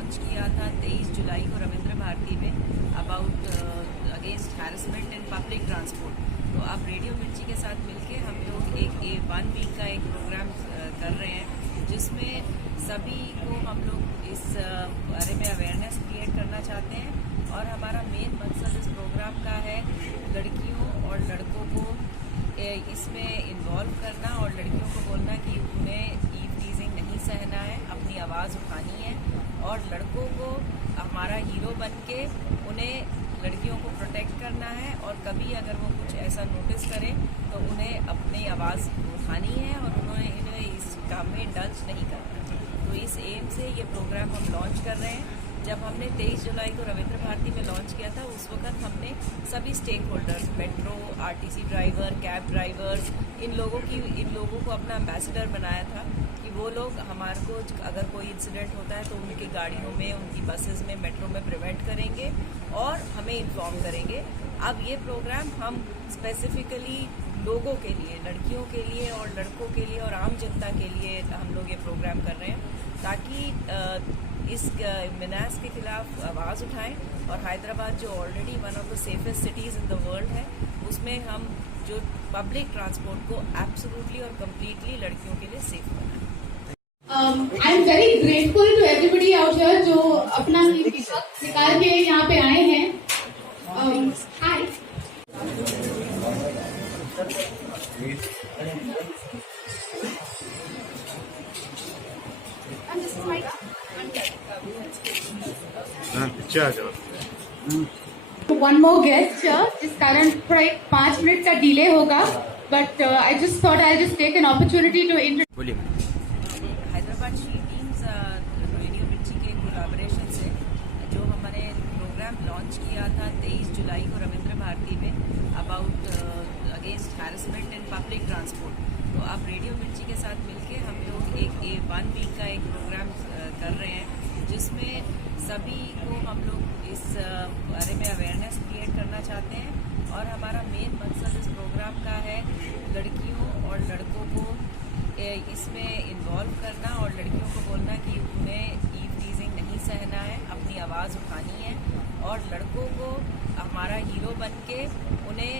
Launch किया था 23 जुलाई को रविंद्र भारती में about against harassment in public transport. तो अब रेडियो मिर्ची के साथ मिलके हम लोग एक 1 वीक का एक प्रोग्राम कर रहे हैं, जिसमें सभी को हम लोग इस बारे में अवेयरनेस क्रिएट करना चाहते हैं। और हमारा मेन मकसद इस प्रोग्राम का है लड़कियों और लड़कों को इसमें इन्वॉल्व करना और लड़कियों को बोलना कि उन्हें ईव टीजिंग नहीं सहना है, अपनी आवाज़ उठानी है। और लड़कों को हमारा हीरो बन के उन्हें लड़कियों को प्रोटेक्ट करना है। और कभी अगर वो कुछ ऐसा नोटिस करें तो उन्हें अपनी आवाज़ उठानी है और इन्हें इस काम में इंडल्ज नहीं करना है। तो इस एम से ये प्रोग्राम हम लॉन्च कर रहे हैं। जब हमने 23 जुलाई को रविंद्र भारती में लॉन्च किया था, उस वक्त हमने सभी stakeholders, metro, RTC driver, cab drivers, इन लोगों को अपना एम्बेसडर बनाया था कि वो लोग हमारे को अगर कोई इंसिडेंट होता है तो उनकी गाड़ियों में, उनकी बसेस में, मेट्रो में प्रिवेंट करेंगे और हमें इन्फॉर्म करेंगे। अब ये प्रोग्राम हम स्पेसिफिकली लोगों के लिए, लड़कियों के लिए और लड़कों के लिए और आम जनता के लिए हम लोग ये प्रोग्राम कर रहे हैं, ताकि इस मिनास के खिलाफ आवाज़ उठाएं। और हैदराबाद जो already one of the safest cities in the world है, उसमें हम जो पब्लिक ट्रांसपोर्ट को एब्सोल्युटली और कम्प्लीटली लड़कियों के लिए सेफ बनाएं। I am very grateful to everybody out here जो अपना वक्त निकाल के यहाँ पे आए हैं। हाय, वन मोर गेस्ट जिस कारण थोड़ा 5 मिनट का डिले होगा, but I just thought I just take an opportunity to Hyderabad she teams radio Mirchi के कोलैबोरेशन से जो हमने प्रोग्राम लॉन्च किया था 23 जुलाई को रविंद्र भारती में about against harassment in public transport. तो अब रेडियो मिर्ची के साथ मिलके हम लोग एक 1 वीक का एक प्रोग्राम कर रहे हैं, जिसमें सभी को हम लोग इस बारे में अवेयरनेस क्रिएट करना चाहते हैं। और हमारा मेन मकसद इस प्रोग्राम का है लड़कियों और लड़कों को इसमें इन्वॉल्व करना और लड़कियों को बोलना कि उन्हें ईव टीजिंग नहीं सहना है, अपनी आवाज़ उठानी है। और लड़कों को हमारा हीरो बन के उन्हें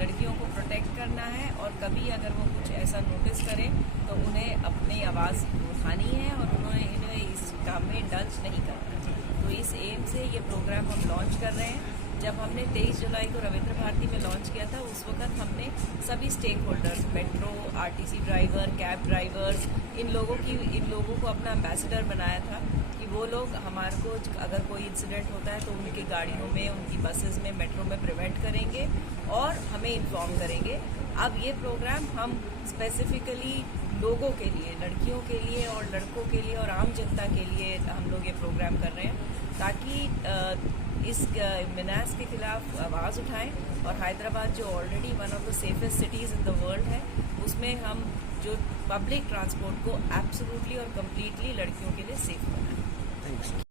लड़कियों को प्रोटेक्ट करना है। और कभी अगर वो कुछ ऐसा नोटिस करें तो उन्हें अपनी आवाज़ उठानी है और इन्हें इस काम में इंडल्ज नहीं करना है। तो इस एम से ये प्रोग्राम हम लॉन्च कर रहे हैं। जब हमने 23 जुलाई को रविंद्र भारती में लॉन्च किया था, उस वक्त हमने सभी stakeholders, metro, RTC driver, cab drivers, इन लोगों को अपना एम्बेसडर बनाया था कि वो लोग हमारे को अगर कोई इंसिडेंट होता है तो उनकी गाड़ियों में, उनकी बसेस में, मेट्रो में प्रिवेंट करेंगे और हमें इन्फॉर्म करेंगे। अब ये प्रोग्राम हम स्पेसिफिकली लोगों के लिए, लड़कियों के लिए और लड़कों के लिए और आम जनता के लिए हम लोग ये प्रोग्राम कर रहे हैं, ताकि इस मिनास के खिलाफ आवाज़ उठाएं। और हैदराबाद जो already one of the safest cities in the world है, उसमें हम जो पब्लिक ट्रांसपोर्ट को एब्सोल्युटली और कम्प्लीटली लड़कियों के लिए सेफ बनाएं।